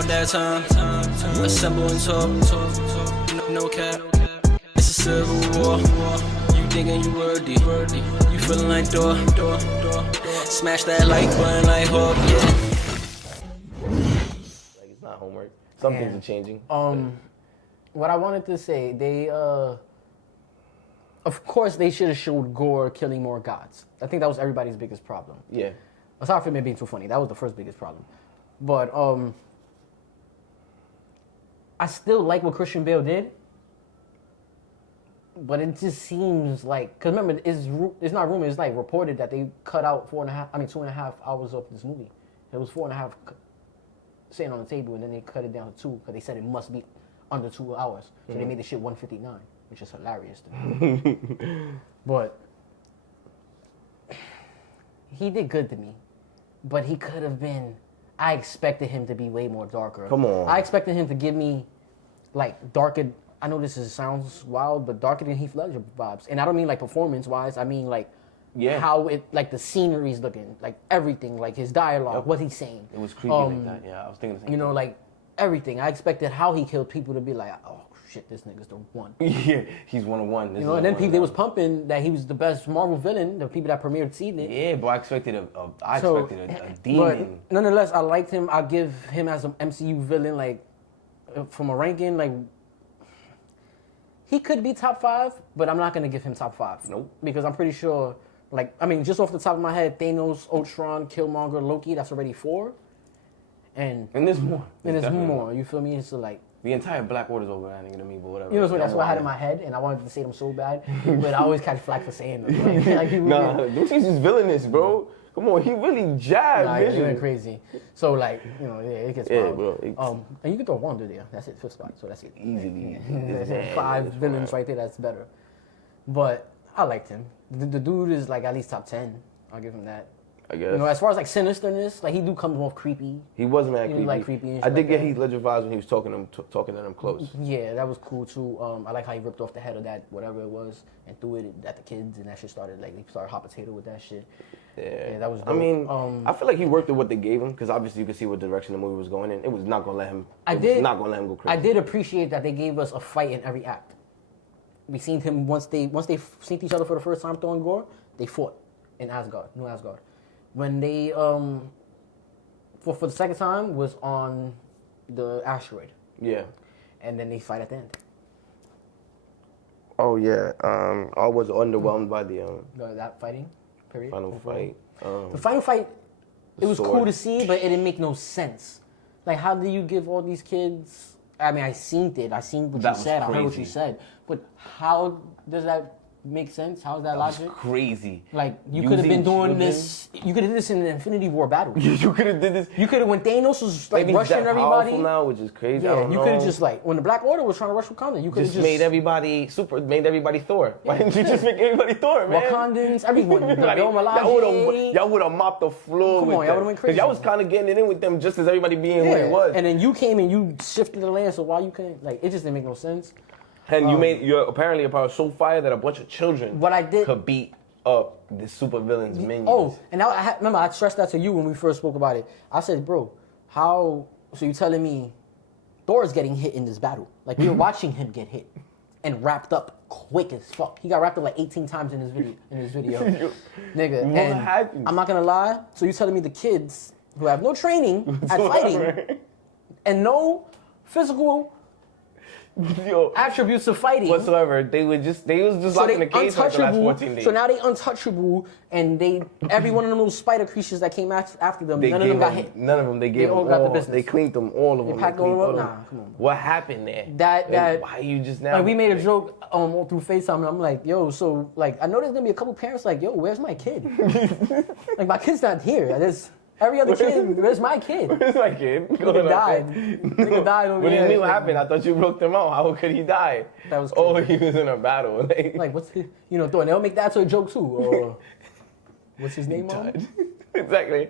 about that time. Assemble and talk. No cap. It's a civil war. You thinking you worthy. You feeling like Thor. Smash that like button like Hawk, yeah. Like, it's not homework. Some things are changing. What I wanted to say, they, of course, they should have showed Gore killing more gods. I think that was everybody's biggest problem. Yeah. Aside from it being too funny, that was the first biggest problem. But I still like what Christian Bale did. But it just seems like, because remember, it's not rumor, it's like reported that they cut out 2.5 hours of this movie. It was 4.5 sitting on the table, and then they cut it down to 2 because they said it must be under 2 hours. So they made the shit 1:59, which is hilarious to me. But he did good to me. But he could have been, I expected him to be way more darker. Come on. I expected him to give me, like, darker, I know sounds wild, but darker than Heath Ledger vibes. And I don't mean, like, performance-wise. I mean, like, how it, like, the scenery's looking, like, everything, like, his dialogue, what he's saying. It was creepy like that, yeah. I was thinking the same thing. Like, everything. I expected how he killed people to be like, oh, shit, this nigga's the one. Yeah, he's 1-on-1. And then people, they was pumping that he was the best Marvel villain, the people that premiered seeing it. Yeah, but I expected a demon. But nonetheless, I liked him. I'll give him as an MCU villain, like, from a ranking, like, he could be top 5, but I'm not going to give him top 5. Nope. Because I'm pretty sure, like, I mean, just off the top of my head, Thanos, Ultron, Killmonger, Loki, that's already 4. And there's more. And there's more. You feel me? It's like, the entire Black Order's overlanding to me, but whatever. You know, so that's what I had in my head, and I wanted to say them so bad, but I always catch flack for saying them. Like, nah, don't you just villainous, bro. Come on, he really jabbed. Nah, he went crazy. So, like, you know, it gets wild. Bro. And you can throw Wanda there. That's it, 5th spot. So that's it. Easily. That's 5 villains right there. That's better. But I liked him. The dude is, like, at least top 10. I'll give him that. I guess. You know, as far as, like, sinisterness, like, he do come off creepy. He wasn't that creepy. Like, creepy and I did like get Heath Ledger vibes when he was talking to them close. Yeah, that was cool, too. I like how he ripped off the head of that, whatever it was, and threw it at the kids, and that shit started, like, they started hot potato with that shit. Yeah, that was dope. I mean, I feel like he worked with what they gave him, because obviously you could see what direction the movie was going in. It was not going to let him not going to let him go crazy. I did appreciate that they gave us a fight in every act. We seen him, once they seen each other for the first time throwing gore, they fought in Asgard, New Asgard. When they, for the second time, was on the asteroid. Yeah. And then they fight at the end. Oh, yeah. I was underwhelmed by that fighting, period. Final fight. The final fight, it was cool to see, but it didn't make no sense. Like, how do you give all these kids, I mean, I seen what you said, I heard what you said, but how does that make sense? How's that logic? Was crazy. Like, you could have been doing this. You could have did this in the Infinity War battle. You could have did this. You could have, when Thanos was like Maybe rushing everybody. Now, which is crazy. Yeah, you could have just like when the Black Order was trying to rush Wakanda, you could have just made everybody Thor. Why didn't you just make everybody Thor, man? Wakandans, everyone. Y'all would have mopped the floor with them. Y'all would have went crazy. Because y'all was kind of getting it in with them just as everybody being who it was. And then you came and you shifted the land, so why you couldn't? Like, it just didn't make no sense. And you're apparently a power so fire that a bunch of children could beat up the super villain's minions. Oh, and remember I stressed that to you when we first spoke about it. I said, bro, so you telling me Thor's getting hit in this battle? Like, we were watching him get hit and wrapped up quick as fuck. He got wrapped up like 18 times in this video. Nigga, and happens? I'm not gonna lie. So you telling me the kids who have no training at fighting and no physical attributes of fighting whatsoever. They was just locked in the cage for like the last 14 days. So now they untouchable, and every one of them little spider creatures that came after them, none of them got hit. None of them. They all got the business. They cleaned them, all of them. They packed all of them. Nah, come on. What happened there? Why you just now? Like, we made a joke through FaceTime, and I'm like, yo, so like I know there's gonna be a couple parents like, yo, where's my kid? Like, my kid's not here. There's every other kid. Where's my kid? Where's my kid? Nigga died. Nigga died over What do there. you mean what happened? I thought you broke them out. How could he die? That was crazy. Oh, he was in a battle. Like, what's Thor? And they'll make that to a joke too. Or what's his name? Exactly.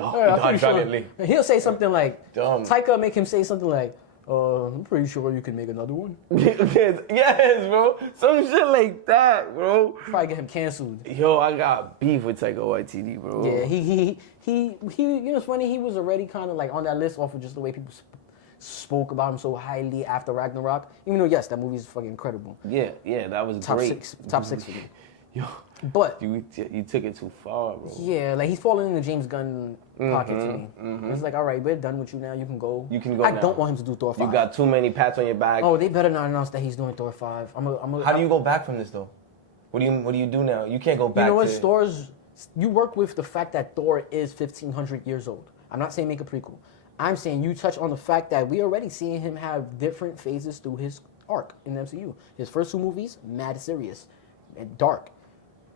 Oh, he died valiantly. He'll say something like, dumb. Taika make him say something like, I'm pretty sure you can make another one. Yes, bro. Some shit like that, bro. Probably get him canceled. Yo, I got beef with Taika Waititi, bro. Yeah, he you know what's funny? He was already kind of like on that list off of just the way people spoke about him so highly after Ragnarok. Even though, yes, that movie is fucking incredible. Yeah, that was great. Top six for me. Yo, but you took it too far, bro. Yeah, like he's falling in the James Gunn pocket to me. It's like, all right, we're done with you now. You can go. I don't want him to do Thor 5. You got too many pats on your back. Oh, they better not announce that he's doing Thor 5. How do you go back from this though? What do you do now? You can't go back. You know what? You work with the fact that Thor is 1,500 years old. I'm not saying make a prequel. I'm saying you touch on the fact that we already seeing him have different phases through his arc in the MCU. His first 2 movies, mad serious and dark.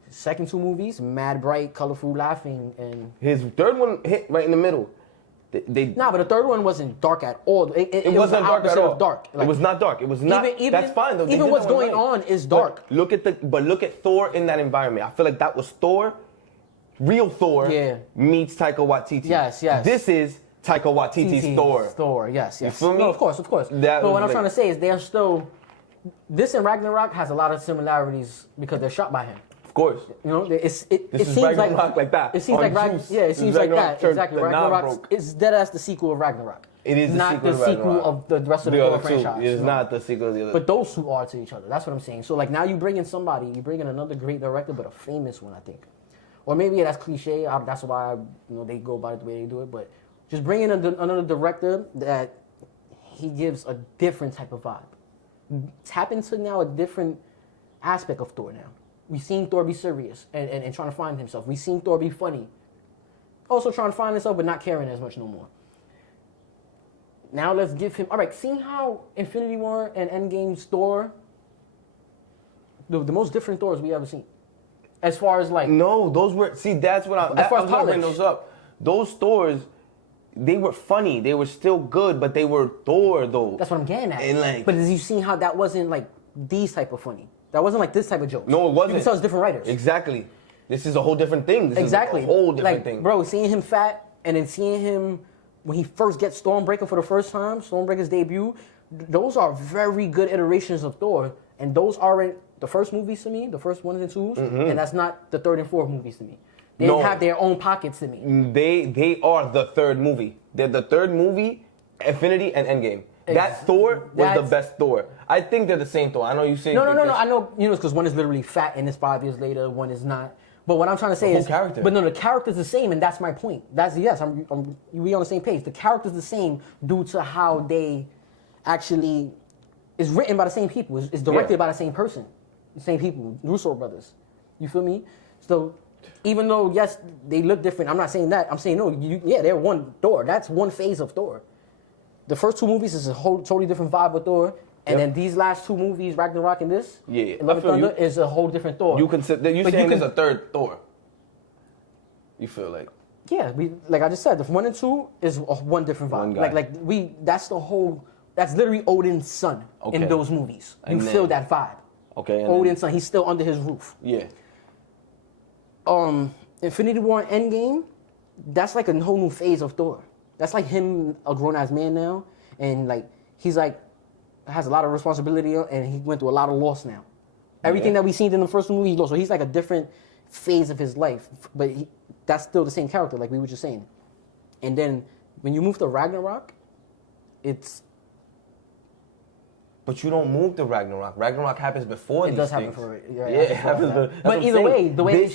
His second 2 movies, mad bright, colorful, laughing, and his third one hit right in the middle. But the third one wasn't dark at all. It wasn't dark at all. Dark. Like, it was not dark. It was not. That's fine though. Even what's going on is dark. But look at Thor in that environment. I feel like that was Thor, real Thor meets Taika Waititi. Yes. This is Taika Waititi's Thor. Thor, yes. You feel me? No, of course. But what I'm trying to say is they're still. This and Ragnarok has a lot of similarities because they're shot by him. Of course. You know, it seems Ragnarok like that. It seems like it seems like that. Exactly. Ragnarok is dead as the sequel of Ragnarok. It is not the sequel of the rest of the Thor franchise. It is not the sequel of the other. But those two are to each other. That's what I'm saying. So like now you bring in another great director, but a famous one, I think. Or maybe that's cliche. That's why they go about it the way they do it. But just bring in another director that he gives a different type of vibe. Tap into now a different aspect of Thor now. We've seen Thor be serious and trying to find himself. We've seen Thor be funny. Also trying to find himself but not caring as much no more. Now let's give him... All right, seeing how Infinity War and Endgame's Thor... The most different Thors we ever seen. As far as like... No, those were... See, that's what I was going to bring those up. Those Thors... They were funny. They were still good, but they were Thor, though. That's what I'm getting at. And like, but did you see how that wasn't like these type of funny? That wasn't like this type of joke. No, it wasn't. You can tell it's different writers. Exactly. This is a whole different thing. This is a whole different thing. Bro, seeing him fat and then seeing him when he first gets Stormbreaker for the first time, Stormbreaker's debut, those are very good iterations of Thor. And those aren't the first movies to me, the first 1s and 2s, and that's not the 3rd and 4th movies to me. They have their own pockets to me. They are the 3rd movie. They're the 3rd movie, Infinity and Endgame. That Thor was the best Thor. I think they're the same Thor. I know you say... No. I know, because one is literally fat and it's 5 years later, one is not. But what I'm trying to say is... character. But no, the character's the same, and that's my point. We on the same page. The character's the same due to how they actually... It's written by the same people. It's directed by the same person. The same people. Russo brothers. You feel me? So... Even though, yes, they look different, I'm not saying that. I'm saying, no, they're one Thor. That's one phase of Thor. The first 2 movies is a whole totally different vibe of Thor. And then these last 2 movies, Ragnarok and this, Love and Thunder, is a whole different Thor. You saying there's a 3rd Thor. You feel like? Yeah, like I just said, the 1 and 2 is one different vibe. That's literally Odin's son in those movies. You feel that vibe. Okay. Odin's son, he's still under his roof. Yeah. Infinity War and Endgame, that's like a whole new phase of Thor. That's like him, a grown-ass man now, and like he's like has a lot of responsibility and he went through a lot of loss now. Everything that we seen in the first movie, he lost. So he's like a different phase of his life, but that's still the same character, like we were just saying. And then when you move to Ragnarok, it's... But you don't move to Ragnarok. Ragnarok happens before these things. It does happen for it. Yeah, it happens. But either way, the way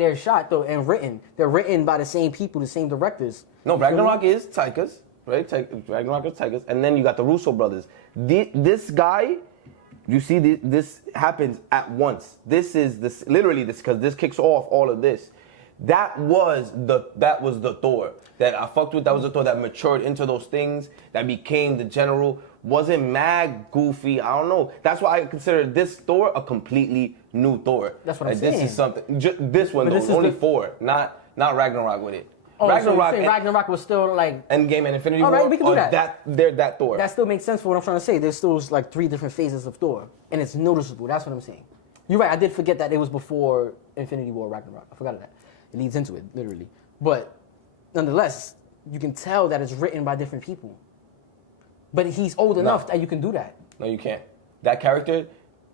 they're shot though and written, they're written by the same people, the same directors. No, Ragnarok is Taika's, right? Ragnarok is Taika's, and then you got the Russo brothers. This guy, you see, this happens at once. This literally because this kicks off all of this. That was the Thor that I fucked with. That was the Thor that matured into those things, that became the general. Wasn't mad goofy. I don't know. That's why I consider this Thor a completely new Thor. That's what I'm saying. This is something. This one, though, only 4, not Ragnarok with it. Oh, Ragnarok, so Ragnarok was still like Endgame and Infinity War. All right, we can do that. They're that Thor. That still makes sense for what I'm trying to say. There's still like 3 different phases of Thor, and it's noticeable. That's what I'm saying. You're right. I did forget that it was before Infinity War, Ragnarok. I forgot that. It leads into it, literally. But nonetheless, you can tell that it's written by different people. But he's old enough that you can do that. No, you can't. That character,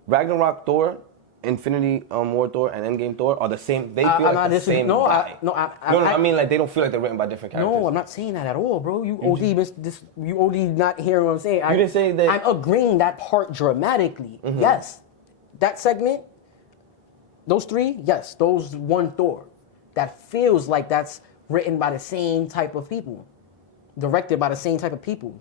Ragnarok Thor, Infinity War Thor and Endgame Thor are the same. They feel I'm like not the same guy. I mean like they don't feel like they're written by different characters. No, I'm not saying that at all, bro. You OD not hearing what I'm saying. You didn't say that. I'm agreeing that part dramatically. Mm-hmm. Yes, that segment, those three, yes, those one Thor, that feels like that's written by the same type of people, directed by the same type of people.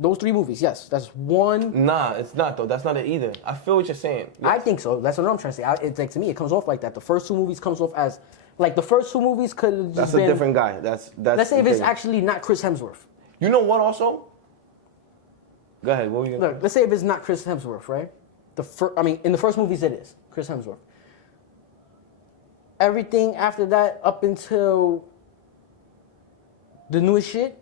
Those three movies, yes, that's one. Nah, it's not though. That's not it either. I feel what you're saying. Yes. I think so. That's what I'm trying to say. It's like to me, it comes off like that. The first two movies comes off as like the first two movies could have just That's been. a different guy. That's. Let's say if it's actually not Chris Hemsworth. You know what? Also. Go ahead. What were you gonna? Look, let's say if it's not Chris Hemsworth, right? In the first movies it is Chris Hemsworth. Everything after that, up until the newest shit,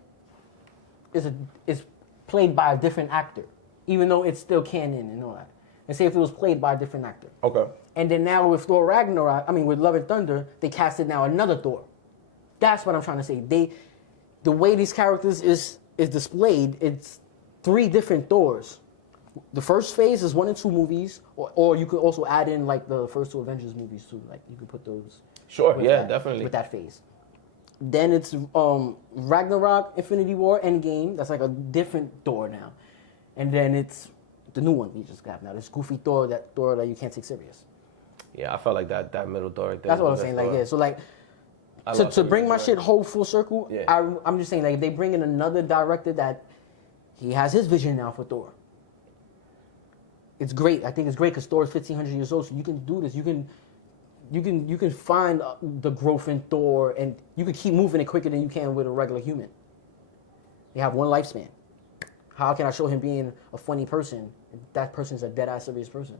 is played by a different actor, even though it's still canon and all that. And say if it was played by a different actor. Okay. And then now with Thor Ragnarok, with Love and Thunder, they casted now another Thor. That's what I'm trying to say. The way these characters is displayed, it's three different Thors. The first phase is 1 and 2 movies, or you could also add in like the first 2 Avengers movies too. Like you could put those. Sure. Yeah. Definitely. With that phase. Then it's Ragnarok, Infinity War, Endgame. That's like a different Thor now. And then it's the new one we just got now. This goofy Thor that you can't take serious. Yeah, I felt like that middle Thor right there. That's what I'm saying. Like, yeah. So like, to bring my shit whole full circle, yeah. I'm just saying like if they bring in another director that he has his vision now for Thor. It's great. I think it's great because Thor is 1,500 years old, so you can do this. You can find the growth in Thor, and you can keep moving it quicker than you can with a regular human. They have one lifespan. How can I show him being a funny person if that person's a dead-ass serious person?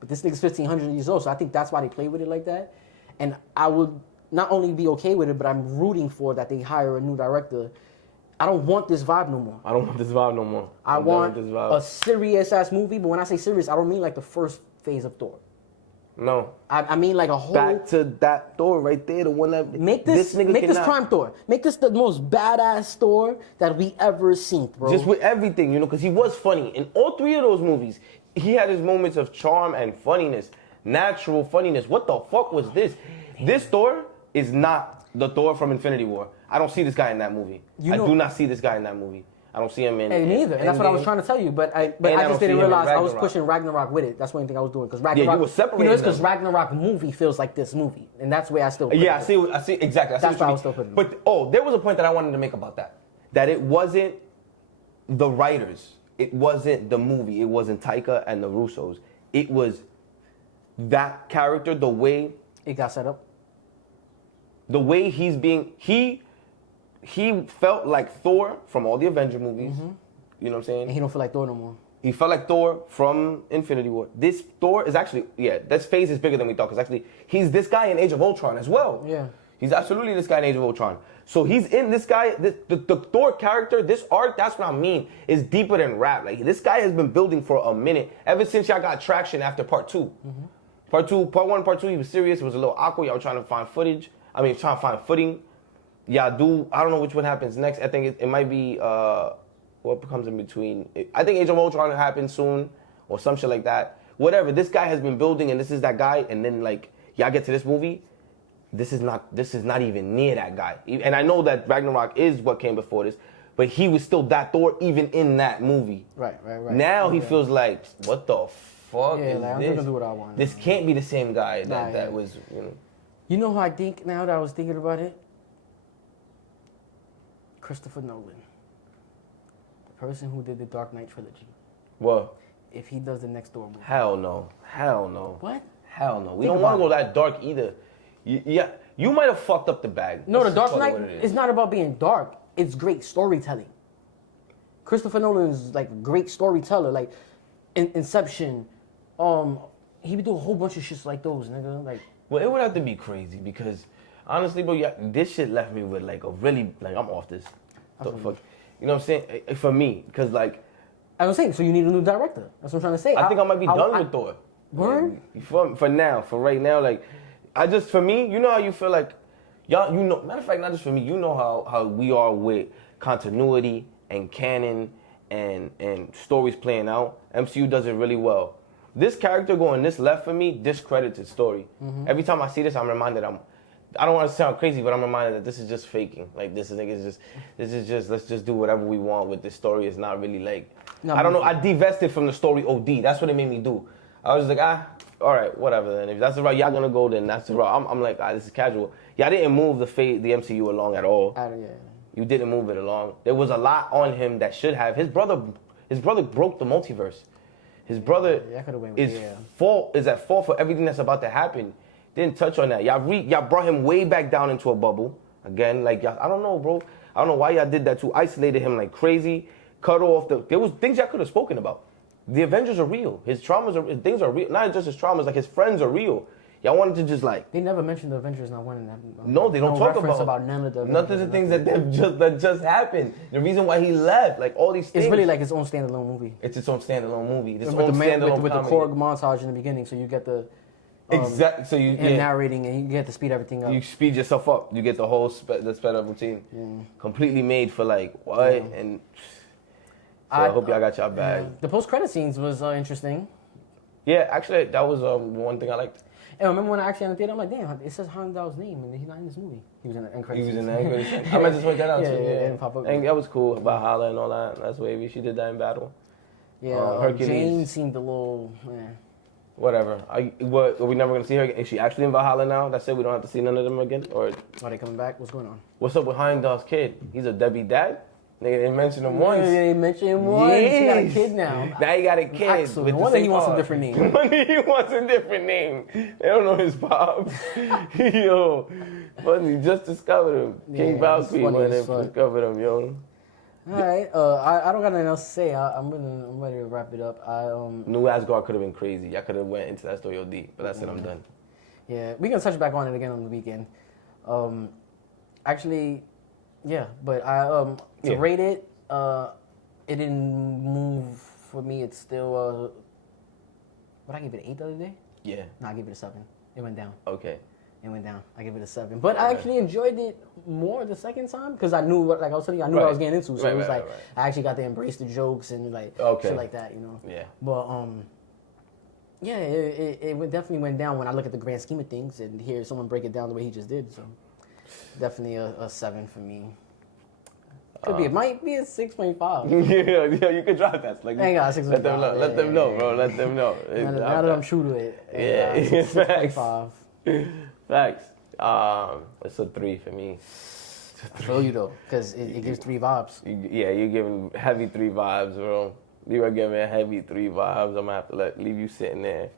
But this nigga's 1,500 years old, so I think that's why they play with it like that. And I would not only be okay with it, but I'm rooting for that they hire a new director. I don't want this vibe no more. I don't want this vibe no more. I want a serious-ass movie, but when I say serious, I don't mean like the first phase of Thor. No. I mean like a whole... Back to that Thor right there, the one that... Make this prime Thor. Make this the most badass Thor that we ever seen, bro. Just with everything, because he was funny. In all three of those movies, he had his moments of charm and funniness. Natural funniness. What the fuck was this? This Thor is not the Thor from Infinity War. I don't see this guy in that movie. I do not see this guy in that movie. I don't see him in. Hey, neither. And that's what I was trying to tell you. But I just didn't realize I was pushing Ragnarok with it. That's one thing I was doing. Because Ragnarok. Yeah, you were separating it's because Ragnarok movie feels like this movie. And that's where I still put I see, exactly. That's why I was still putting it. But, there was a point that I wanted to make about that. That it wasn't the writers. It wasn't the movie. It wasn't Taika and the Russos. It was that character, the way... It got set up. The way he's being... He felt like Thor from all the Avenger movies. Mm-hmm. You know what I'm saying? And he don't feel like Thor no more. He felt like Thor from Infinity War. This Thor is actually, this phase is bigger than we thought. Because actually, he's this guy in Age of Ultron as well. Yeah. He's absolutely this guy in Age of Ultron. So he's in this guy, the Thor character, this arc, that's what I mean, is deeper than rap. Like, this guy has been building for a minute, ever since y'all got traction after part 2. Mm-hmm. Part 1, part 2, he was serious. It was a little awkward. Y'all trying to find footing. I don't know which one happens next. I think it might be what comes in between. I think Age of Ultron happens soon or some shit like that. Whatever. This guy has been building, and this is that guy. And then y'all get to this movie. This is not even near that guy. And I know that Ragnarok is what came before this, but he was still that Thor even in that movie. Right. Now he feels like, what the fuck is I'm this? just gonna do what I want. This can't be the same guy that was. You know who I think now that I was thinking about it? Christopher Nolan, the person who did the Dark Knight trilogy. What? If he does the next Thor movie. Hell no. What? Hell no. We don't want to go that dark either. You might have fucked up the bag. No, the Dark Knight is not about being dark. It's great storytelling. Christopher Nolan is like a great storyteller. Like Inception. He would do a whole bunch of shits like those, nigga. Like. Well, it would have to be crazy because. Honestly, bro, this shit left me with like a really I'm off this. The fuck, you know what I'm saying? For me, because I was saying, so you need a new director. That's what I'm trying to say. I think I might be done with Thor. Word? For now, for right now, for me, you know how you feel like, y'all, matter of fact, not just for me, you know how we are with continuity and canon and stories playing out. MCU does it really well. This character going this left for me discredits his story. Every time I see this, I'm reminded I don't want to sound crazy, but I'm reminded that this is just faking. Like this is just let's just do whatever we want with this story. It's not really like I don't know. I divested from the story OD. That's what it made me do. I was like, all right, whatever then. If that's the route y'all gonna go, then that's the route. I'm like, this is casual. Y'all didn't move the MCU along at all. You didn't move it along. There was a lot on him that should have. His brother broke the multiverse. His brother is at fault for everything that's about to happen. Didn't touch on that. Y'all brought him way back down into a bubble. Again, like I don't know, bro. I don't know why y'all did that too. Isolated him like crazy. Cut off there was things y'all could have spoken about. The Avengers are real. His things are real. Not just his traumas, like his friends are real. Y'all wanted to just like. They never mentioned the Avengers not winning that. No, they don't talk about none of the. None of the things that just happened. The reason why he left, like all these things. It's really like its own standalone movie. It's its own standalone movie. With the Korg montage in the beginning, so you get the. Exactly. So him narrating, and you get to speed everything up. You speed yourself up. You get the whole sped up routine. Yeah. Completely made for like what and. So I hope y'all got y'all bag. The post-credit scenes was interesting. Yeah, actually, that was one thing I liked. And I remember when I actually in the theater, I'm like, damn, it says Heimdall's name, and he's not in this movie. He was in the end credits. He was in the end credits. I might just point that out too. Yeah, pop up. And that was cool about Valhalla and all that. That's wavy. She did that in battle. Yeah, Hercules. Jane seemed a little, Whatever. Are we never gonna see her again? Is she actually in Valhalla now? That's it. We don't have to see none of them again, or are they coming back? What's going on? What's up with Heimdall's kid? He's a deadbeat dad. They didn't mention him once. They mentioned him once. Yes. He got a kid now. Now he got a kid. Excellent. No wonder he wants a different name. He wants a different name. They don't know his pop. Yo, funny. Just discovered him. King Valkyrie went and discovered him, yo. All right. I don't got nothing else to say. I'm ready to wrap it up. New Asgard could have been crazy. I could have went into that story OD, but that's it. I'm done. Yeah, we can touch back on it again on the weekend. Actually. Yeah, but to rate it, it didn't move for me. It's still what I gave it 8 the other day. Yeah. No, I gave it a 7. It went down. Okay. It went down. I gave it a 7, but I actually enjoyed it more the second time because I knew what I was telling you. I knew what I was getting into, so it was I actually got to embrace the jokes and like shit like that, you know. Yeah. But yeah, it definitely went down when I look at the grand scheme of things and hear someone break it down the way he just did. So. Definitely a 7 for me. Could be. It might be a 6.5. Yeah, you could drop that. Like, I ain't got a 6.5. Let them know. Let them know, bro. Let them know. Now that I'm true to it. Yeah, facts. 6.5. Facts. It's a 3 for me. I feel you though, because it gives 3 vibes. You're giving heavy 3 vibes, bro. You are giving heavy 3 vibes. I'm gonna have to leave you sitting there.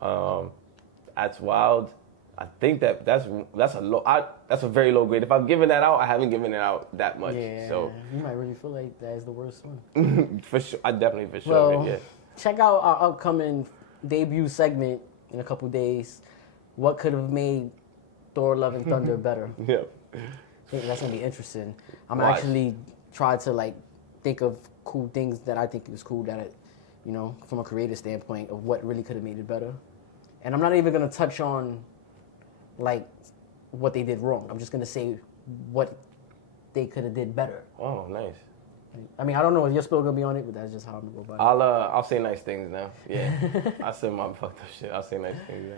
That's wild. I think that's a low. That's a very low grade. If I've given that out, I haven't given it out that much. Yeah, so you might really feel like that is the worst one. For sure, I definitely for sure. Well, check out our upcoming debut segment in a couple days. What could have made Thor Love and Thunder better? Yeah, that's gonna be interesting. I'm actually trying to think of cool things that I think is cool that from a creative standpoint of what really could have made it better. And I'm not even gonna touch on what they did wrong. I'm just gonna say what they could have did better. Oh, nice. I mean, I don't know if your spill gonna be on it, but that's just how I'm gonna go by it. I'll say nice things now. Yeah, I said my fucked up shit. I'll say nice things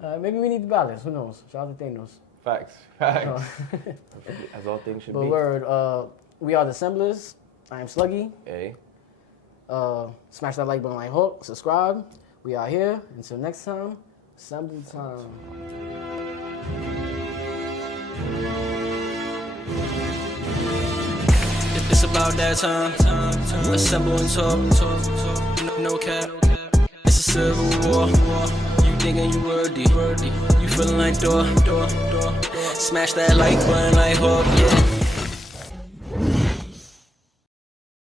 now. Maybe we need the balance. Who knows? Shout out to Thanos. Facts. As all things should be. But word, we are the Assemblers. I am Sluggy. Hey. Smash that like button like Hulk. Subscribe. We are here. Until next time, AssembleTime. It's about that time. Assemble and talk. No cap. It's a civil war. You thinking you worthy. You feeling like Thor. Smash that like button like Hulk. Yeah.